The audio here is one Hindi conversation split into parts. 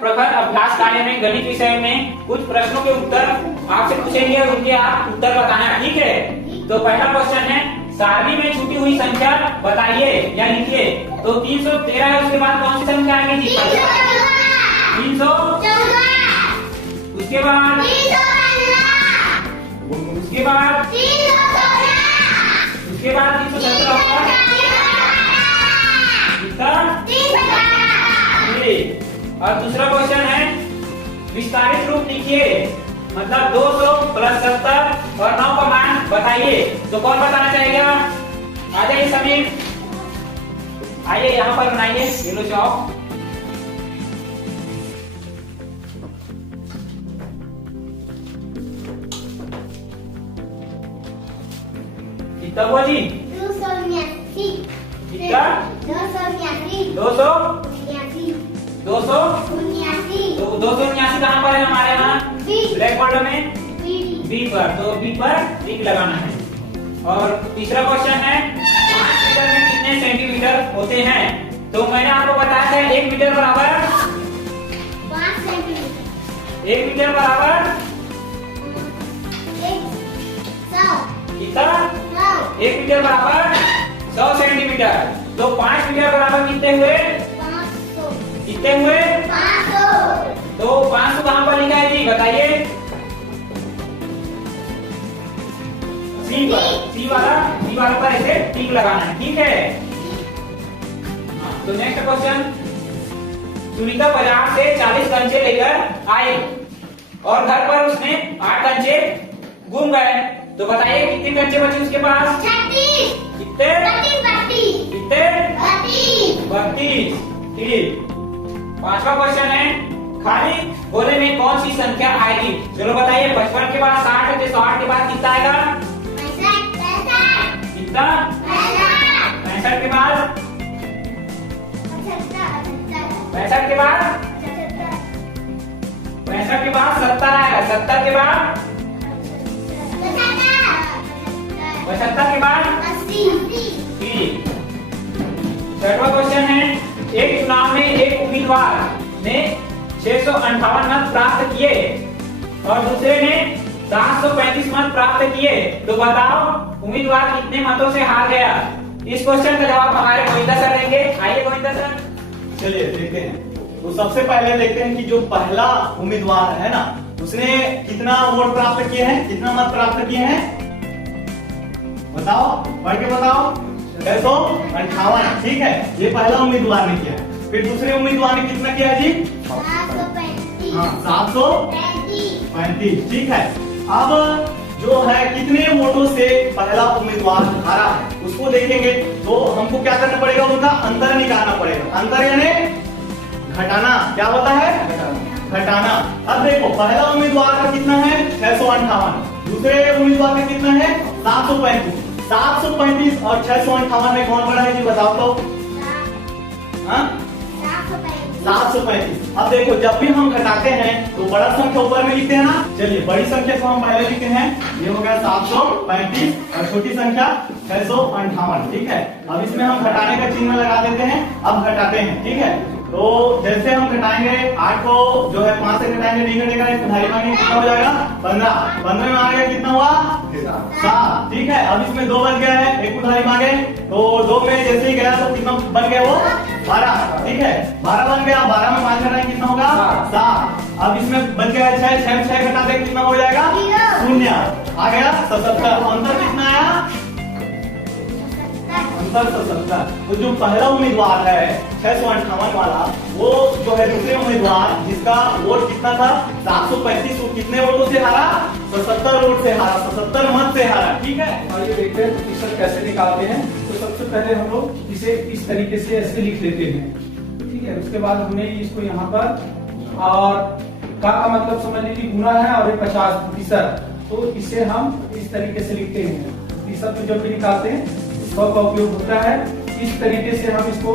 प्रखर अभ्यास कार्य में गणित विषय में कुछ प्रश्नों के उत्तर आपसे पूछेंगे और उनके आप उत्तर बताना, ठीक है। तो पहला क्वेश्चन है, सारणी में छूटी हुई संख्या बताइए या लिखिए। तो 313 है, उसके बाद कौन सी संख्या आएगी जी? 314, उसके बाद 317 होगा। और दूसरा क्वेश्चन है, विस्तारित रूप लिखिए, मतलब 200 प्लस 70 और 9 का मान बताइए। तो कौन बताना चाहेगा? आ जाइए समीर, आइए यहाँ पर बनाइए येलो चौक। कितना हुआ जी? 289। कितना? 279 कहाँ पर है हमारे यहाँ? ब्लैक बोर्ड में बी पर, तो बी पर टिक लगाना है। और तीसरा क्वेश्चन है, 5 मीटर में कितने सेंटीमीटर होते हैं? तो मैंने आपको बताया था 1 मीटर बराबर 5 सेंटीमीटर। 1 मीटर बराबर 100। कितना? 1 मीटर बराबर 100 सेंटीमीटर। तो 5 मीटर बराबर कितने हुए? 500। कितने हुए? 500। तो 500 कहाँ पर लिखा है जी, बताइए। सी वाला पर ऐसे टिक लगाना है, ठीक है। तो नेक्स्ट क्वेश्चन, सुनीता बाजार से 40 कंचे लेकर आई और घर पर उसने 8 कंचे गुम गए। तो बताइए कितने कंचे बचे उसके पास? 36। कितने? 32। कितने? 32। ठीक। पांचवा क्वेश्चन है, खाली गोले में कौन सी संख्या आएगी? चलो बताइए। 55 के बाद 60 है, तो 60 के बाद कितना आएगा? 65। कितना? 65 के बाद 65 के बाद 65 के बाद 70 आएगा। 70 के बाद 75 के बाद 80। ठीक। छठवां क्वेश्चन है, एक चुनाव में एक उम्मीदवार ने 658 मत प्राप्त किए और दूसरे ने 735 मत प्राप्त किए। तो बताओ उम्मीदवार कितने मतों से हार गया? इस क्वेश्चन का जवाब हमारे गोविंदा सर देंगे। आइए गोविंदा सर। चलिए देखते हैं। तो सबसे पहले देखते हैं कि जो पहला उम्मीदवार है ना, उसने कितना वोट प्राप्त किए हैं, कितना मत प्राप्त किए हैं? बताओ, पढ़ के बताओ। 658, ठीक है, ये पहला उम्मीदवार ने किया। फिर दूसरे उम्मीदवार ने कितना किया जी? 735। हाँ, 735, ठीक है। अब जो है कितने वोटों से पहला उम्मीदवार हारा है उसको देखेंगे। तो हमको क्या करना पड़ेगा? उनका अंतर निकालना पड़ेगा। अंतर यानी घटाना। क्या होता है? घटाना। अब देखो पहला उम्मीदवार का कितना है? 658। दूसरे उम्मीदवार का कितना है? 735। 735 और 658 में कौन बड़ा है जी, बताओ तो। 735। अब देखो जब भी हम घटाते हैं तो बड़ा संख्या ऊपर में लिखते हैं ना। चलिए बड़ी संख्या को हम पहले लिखते हैं, ये हो गया 735 और छोटी संख्या 658, ठीक है। अब इसमें हम घटाने का चिन्ह लगा देते हैं। अब घटाते हैं, ठीक है। तो जैसे हम घटाएंगे 8 को जो है 5 से घटाएंगे, नहीं घटेगा, एक उधारी मांगेंगे, कितना हो जाएगा? 15। 15 में आ गया, कितना हुआ? 7, ठीक है। अब इसमें 2 बच गया है, एक उधारी मांगे तो 2 में जैसे ही गया तो कितना बन गया? वो 12, ठीक है। 12 बन गया। 12 में 5 घटाएंगे, कितना होगा? 7। अब इसमें बच गया 6 घटा दे, कितना हो जाएगा? 0 आ गया। 77। अंतर कितना आया? अंतर 77। तो जो पहला उम्मीदवार है 658 वाला, वो जो है दूसरे उम्मीदवार जिसका वोट कितना था? 735, वो कितने वोटों से हारा? 77 वोट से हारा, 77 मत से हारा, ठीक है। और ये देखते हैं प्रतिशत कैसे निकालते हैं। तो सबसे पहले हम लोग इसे इस तरीके से ऐसे लिख लेते हैं, ठीक है। उसके बाद हमने इसको यहाँ पर, और का मतलब समझ लीजिए गुना है और ये 50%, तो इसे हम इस तरीके से लिखते हैं। प्रतिशत जब भी निकालते हैं इसका उपयोग होता है। इस तरीके से हम इसको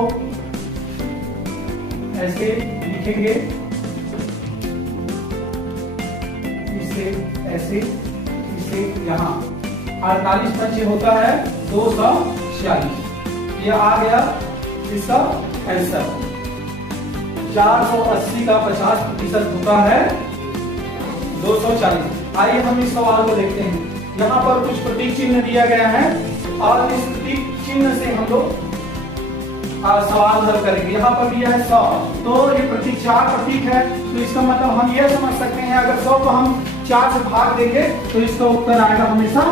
ऐसे लिखेंगे, इसे ऐसे, इसे यहाँ 48 पंचे होता है 246, ये आ गया इसका आंसर। 480 का 50% होता है 240। आइए हम इस सवाल को देखते हैं। यहाँ पर कुछ प्रतीक चिन्ह दिया गया है और इस प्रतीक चिन्ह से हम लोग सवाल हल करेंगे। यहाँ पर दिया है 100, तो ये प्रतीक 4 प्रतीक है, तो इसका मतलब हम ये समझ सकते हैं अगर 100 को हम 4 से भाग देंगे तो इसका उत्तर आएगा हमेशा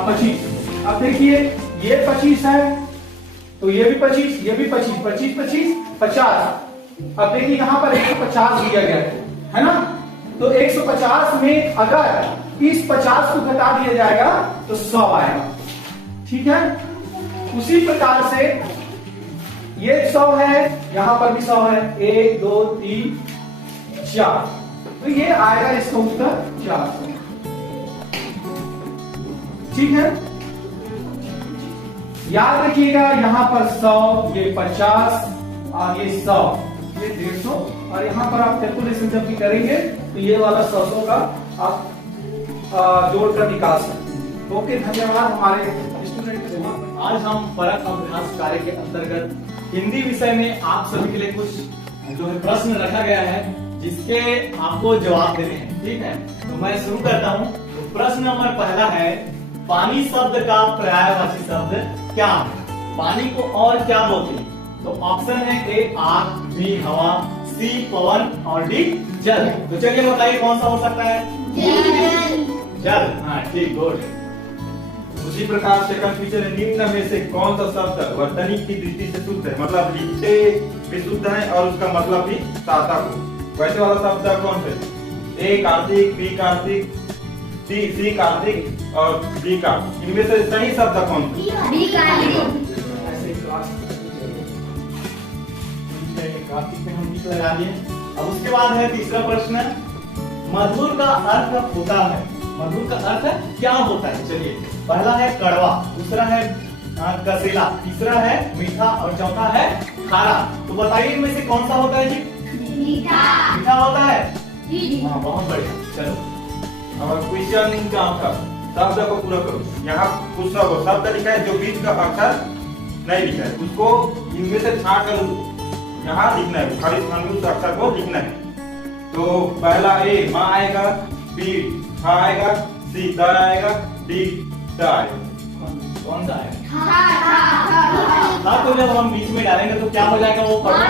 25। अब देखिए ये 25 है, तो ये भी 25, ये भी 25, 25, 25, 50। अब देखिए यहाँ पर 150 दिया गया है ना, तो 150 में अगर इस 50 को घटा दिया जाएगा तो 100 आएगा। ठीक है, उसी प्रकार से ये 100 है, यहां पर भी 100 है, 1 2 3 4, तो ये आएगा इसका उत्तर 400। ठीक है, याद रखिएगा यहाँ पर 100, ये 50 और ये 100, ये 150, और यहाँ पर आप कैलकुलेशन जब भी करेंगे तो ये वाला 100 का आप जोड़कर निकाल सकते हैं। ओके, धन्यवाद हमारे स्टूडेंट। आज हम परख अभ्यास कार्य के अंतर्गत हिंदी विषय में आप सभी के लिए कुछ जो है प्रश्न रखा गया है जिसके आपको जवाब देने हैं। ठीक है, तो मैं शुरू करता हूँ। तो प्रश्न नंबर पहला है, पानी शब्द का पर्यायवाची शब्द क्या है? पानी को और क्या बोलते हैं? तो ऑप्शन है ए आग, बी हवा, सी पवन और डी जल। तो चलिए बताइए कौन सा हो सकता है? जल। हाँ ठीक, गुड। उसी प्रकार सेकंड फीचर है, निम्न में से कौन सा शब्द वर्तनी की दृष्टि से शुद्ध है, मतलब लिखते भी शुद्ध है और उसका मतलब भी सार्थक हो। वैसे वाला शब्द कौन से? ए कार्तिक, बी कार्तिक, सी कार्तिक और डी कार्तिक। इनमें से सही शब्द कौन सा? बी कार्तिक। कार्तिक में हम टिक लगा दिए। अब उसके बाद है तीसरा प्रश्न, मधुर का अर्थ होता है, मधुर का अर्थ क्या होता है? चलिए, पहला है कड़वा, दूसरा है कसेला, तीसरा है मीठा और चौथा है खारा। तो बताइए इनमें से कौन सा होता है जी? मीठा। मीठा होता है। हाँ, बहुत बढ़िया। चलो और क्वेश्चन का आंसर शब्द को पूरा करो। यहाँ कुछ शब्द लिखा है जो बीच का अक्षर नहीं लिखा है, उसको इनमें से छाट कर यहाँ लिखना है, खाली स्थान में उस अक्षर को लिखना है। तो पहला ए माँ आएगा, बी हा आएगा, सी द आएगा, डी द आएगा। कौन सा है? हाँ, तो जब हम बीच में डालेंगे तो क्या हो जाएगा? वो पढ़ना।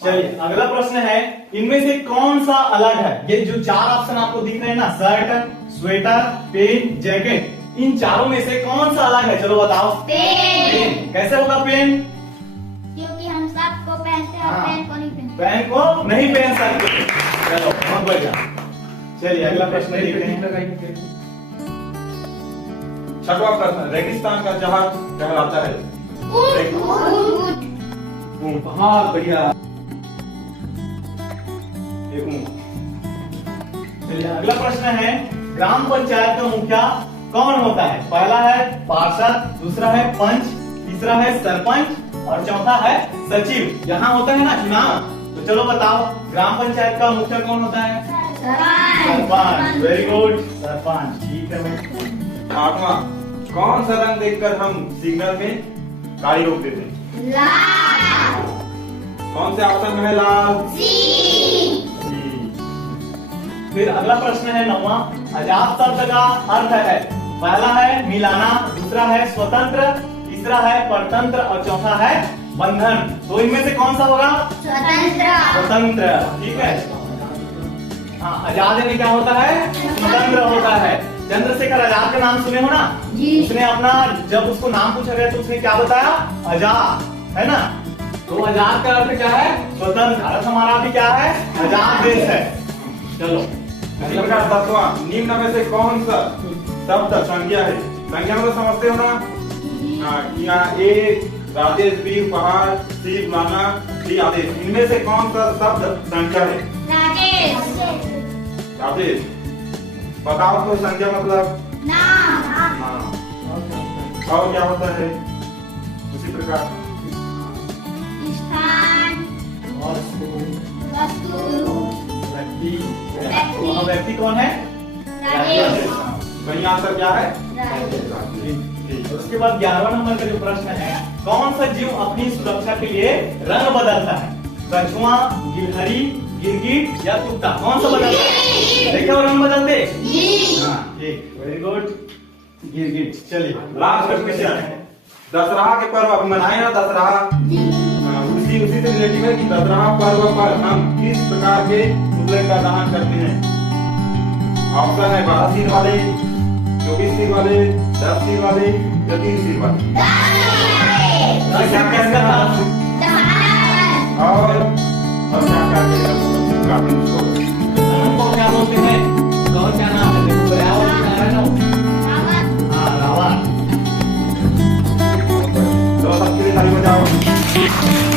चलिए अगला प्रश्न है, इनमें से कौन सा अलग है? ये जो 4 ऑप्शन आपको दिख रहे हैं ना, शर्ट, स्वेटर, पेन, जैकेट, इन चारों में से कौन सा अलग है? चलो बताओ। पेन। कैसे होगा पेन? क्योंकि हम सबको पहनते हैं और पेन को नहीं पहनते। पेन को नहीं पहन सकते। चलो बहुत बढ़िया। चलिए अगला प्रश्न देखते हैं। छठवां प्रश्न, रेगिस्तान का जहाज कहलाता है? ऊंट। बहुत बढ़िया। चलिए अगला प्रश्न है, ग्राम पंचायत का मुखिया कौन होता है? पहला है पार्षद, दूसरा है पंच, तीसरा है सरपंच और चौथा है सचिव। यहाँ होता है ना चुनाव, तो चलो बताओ ग्राम पंचायत का मुखिया कौन होता है? सरपंच। Very good, sarpanch. ठीक है भाई। आठवां, कौन सा रंग देखकर हम सिग्नल में गाड़ी रोक देते हैं? लाल। कौन से ऑप्शन में है लाल? सी। फिर अगला प्रश्न है 9वां, आजाद शब्द का अर्थ है? पहला है मिलाना, दूसरा है स्वतंत्र, तीसरा है परतंत्र और चौथा है बंधन। तो इनमें से कौन सा होगा? स्वतंत्र। स्वतंत्र। ठीक है। हाँ, आजाद यानी क्या होता है? स्वतंत्र होता है। चंद्रशेखर आजाद का नाम सुने हो ना? जी। उसने अपना, जब उसको नाम पूछा गया तो उसने क्या बताया? आजाद, है ना? तो आजाद का अर्थ क्या है? स्वतंत्र। अर्थ हमारा भी क्या है? आजाद देश है। चलो इसी प्रकार 10वां, निम्न में से कौन सा शब्द संज्ञा है? संज्ञा में तो समझते हो ना? हाँ, यहाँ ए राजेश, बी उपहार, सी बुलाना, डी आदेश। इनमें से कौन सा शब्द संज्ञा है? राजेश। राजेश। बताओ तो संज्ञा मतलब? नाम। हाँ। और क्या होता है? उसी प्रकार स्थान। और वस्तु। व्यक्ति। वहाँ व्यक्ति कौन है? राजेश। सही आंसर क्या है? राजेश। ठीक। उसके बाद 11वां नंबर का जो प्रश्न है, कौन सा जीव अपनी सुरक्षा के लिए रंग बदलता है? कछुआ, गिलहरी, गिरगिट या कुत्ता? कौन सा बदलता है? देखिए वो रंग बदलते। हाँ ठीक, वेरी गुड, गिरगिट। चलिए लास्ट क्वेश्चन है, दशहरा के पर्व अब मनाए ना दशहरा, उसी से रिलेटिव है कि दशहरा पर्व पर हम किस प्रकार के पुतले का दहन करते हैं? ऑप्शन है 12 सिर वाले, 24 सिर वाले, 10 सिर वाले या 3 सिर वाले। क्या क्या और क्या करते को क्या बोलते हैं? कौन क्या नाम है? देखो पर्यावरण का है ना। हाँ रावण। तो सबके लिए ताली बजाओ।